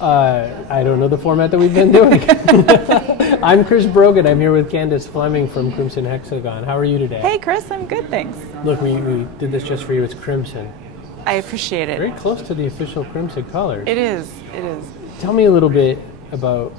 I don't know the format that we've been doing. I'm Chris Brogan. I'm here with Candace Fleming from Crimson Hexagon. How are you today? Hey, Chris. I'm good, thanks. Look, we did this just for you. It's crimson. I appreciate it. Very close to the official crimson colors. It is. It is. Tell me a little bit about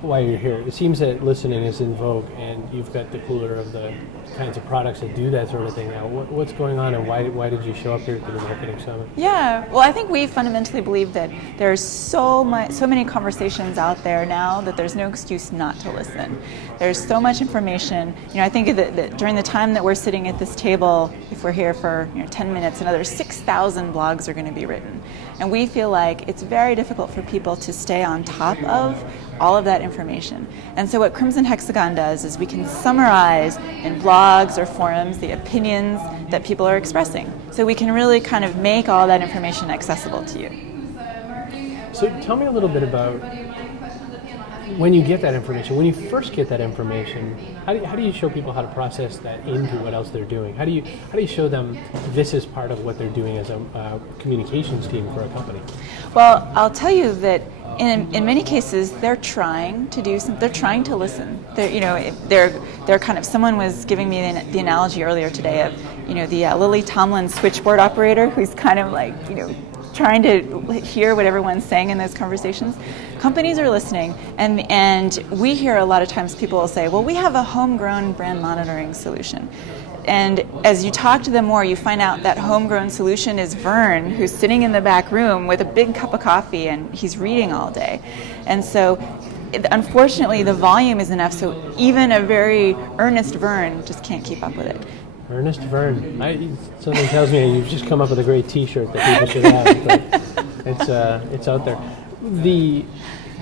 why you're here. It seems that listening is in vogue, and you've got the cooler of the kinds of products that do that sort of thing now. What's going on, and why did you show up here to the Marketing Summit? Yeah, well, I think we fundamentally believe that there's so many conversations out there now that there's no excuse not to listen. There's so much information. I think that during the time that we're sitting at this table, if we're here for 10 minutes, another 6,000 blogs are going to be written. And we feel like it's very difficult for people to stay on top of all of that information. And so what Crimson Hexagon does is we can summarize in blogs or forums the opinions that people are expressing. So we can really kind of make all that information accessible to you. So tell me a little bit about when you get that information, when you first get that information, how do you show people how to process that into what else they're doing? How do you show them this is part of what they're doing as a communications team for a company? Well, I'll tell you that in many cases they're trying to do something. They're trying to listen. They're kind of. Someone was giving me the analogy earlier today of the Lily Tomlin switchboard operator who's kind of like trying to hear what everyone's saying in those conversations. Companies are listening, and we hear a lot of times people will say, well, we have a homegrown brand monitoring solution. And as you talk to them more, you find out that homegrown solution is Vern, who's sitting in the back room with a big cup of coffee, and he's reading all day. And so, unfortunately, the volume is enough, so even a very earnest Vern just can't keep up with it. Ernest Vern. Something tells me you've just come up with a great T-shirt that people should have. But it's out there. The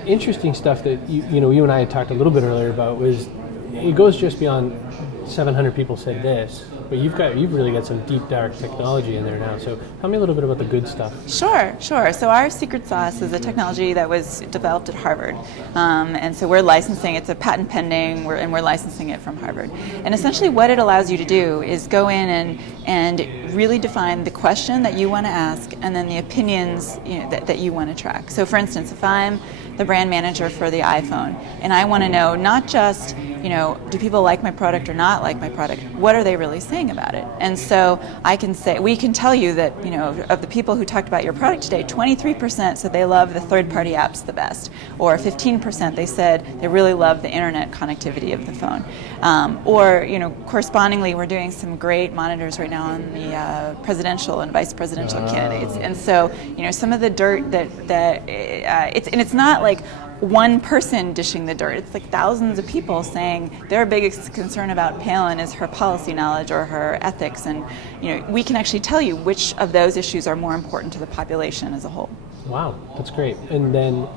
interesting stuff that you and I had talked a little bit earlier about was it goes just beyond 700 people said this, but you've really got some deep dark technology in there now. So tell me a little bit about the good stuff. Sure. So our secret sauce is a technology that was developed at Harvard, and so we're licensing. It's a patent pending, and we're licensing it from Harvard. And essentially, what it allows you to do is go in and really define the question that you want to ask, and then the opinions that you want to track. So, for instance, if I'm the brand manager for the iPhone, and I want to know not just do people like my product or not like my product? What are they really saying about it? And so we can tell you that of the people who talked about your product today, 23% said they love the third-party apps the best, or 15% they said they really love the internet connectivity of the phone, or correspondingly, we're doing some great monitors right now on the presidential and vice presidential candidates, and so some of the dirt that it's not like one person dishing the dirt. It's like thousands of people saying their biggest concern about Palin is her policy knowledge or her ethics, and we can actually tell you which of those issues are more important to the population as a whole. Wow, that's great. And then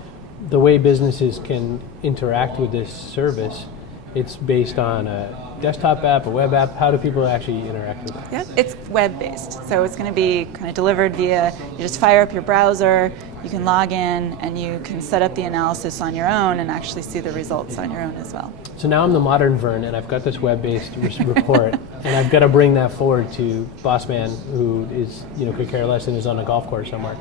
the way businesses can interact with this service, it's based on a desktop app, a web app. How do people actually interact with it? Yeah, it's web-based. So it's going to be kind of delivered via, you just fire up your browser, you can log in, and you can set up the analysis on your own and actually see the results on your own as well. So now I'm the modern Vern, and I've got this web-based report, and I've got to bring that forward to Boss Man, who is, could care less and is on a golf course somewhere.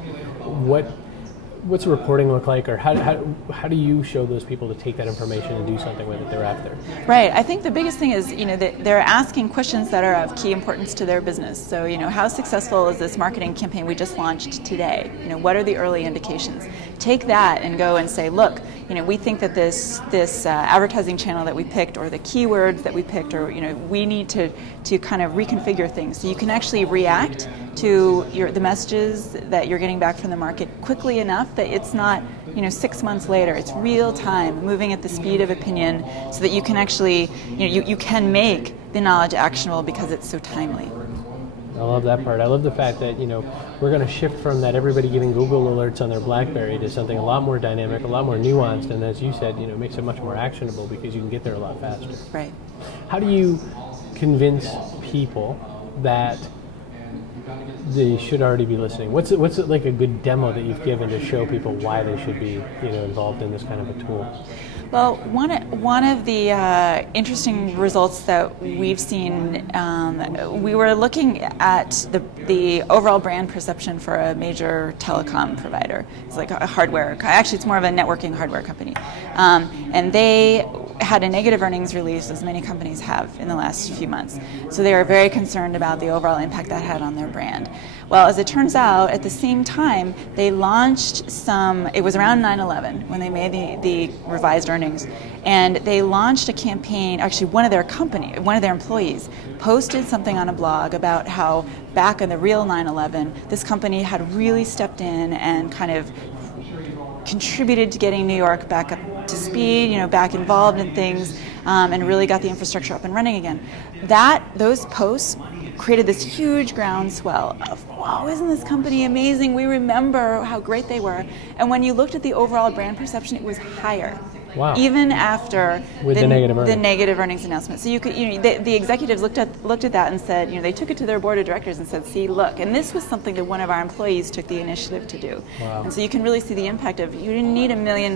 What's the reporting look like, or how do you show those people to take that information and do something with it thereafter? Right. I think the biggest thing is that they're asking questions that are of key importance to their business. So how successful is this marketing campaign we just launched today? What are the early indications? Take that and go and say, look, we think that this advertising channel that we picked, or the keywords that we picked, or we need to kind of reconfigure things so you can actually react to the messages that you're getting back from the market quickly enough that it's not 6 months later. It's real time, moving at the speed of opinion, so that you can actually you can make the knowledge actionable because it's so timely. I love that part. I love the fact that we're going to shift from that everybody getting Google alerts on their BlackBerry to something a lot more dynamic, a lot more nuanced, and as you said, it makes it much more actionable because you can get there a lot faster. Right. How do you convince people that they should already be listening? What's it like a good demo that you've given to show people why they should be involved in this kind of a tool? Well, one of the interesting results that we've seen, we were looking at the overall brand perception for a major telecom provider. It's like a hardware, actually it's more of a networking hardware company. And they had a negative earnings release, as many companies have in the last few months. So they were very concerned about the overall impact that had on their brand. Well, as it turns out, at the same time, they launched it was around 9/11 when they made the revised earnings, and they launched a campaign. Actually, one of their employees posted something on a blog about how back in the real 9/11, this company had really stepped in and kind of contributed to getting New York back up to speed, back involved in things, and really got the infrastructure up and running again. Those posts created this huge groundswell of, wow, isn't this company amazing? We remember how great they were. And when you looked at the overall brand perception, it was higher. Wow. Even after the negative earnings announcement. So you could, the executives looked at that and said, they took it to their board of directors and said, see, look, and this was something that one of our employees took the initiative to do. Wow. And so you can really see the impact of, you didn't need $1 million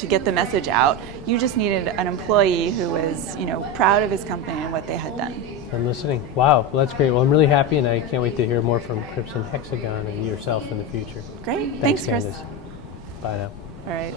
to get the message out. You just needed an employee who was, proud of his company and what they had done. I'm listening. Wow, well, that's great. Well, I'm really happy, and I can't wait to hear more from Crips and Hexagon and yourself in the future. Great. Thanks, Chris. Candace. Bye now. All right.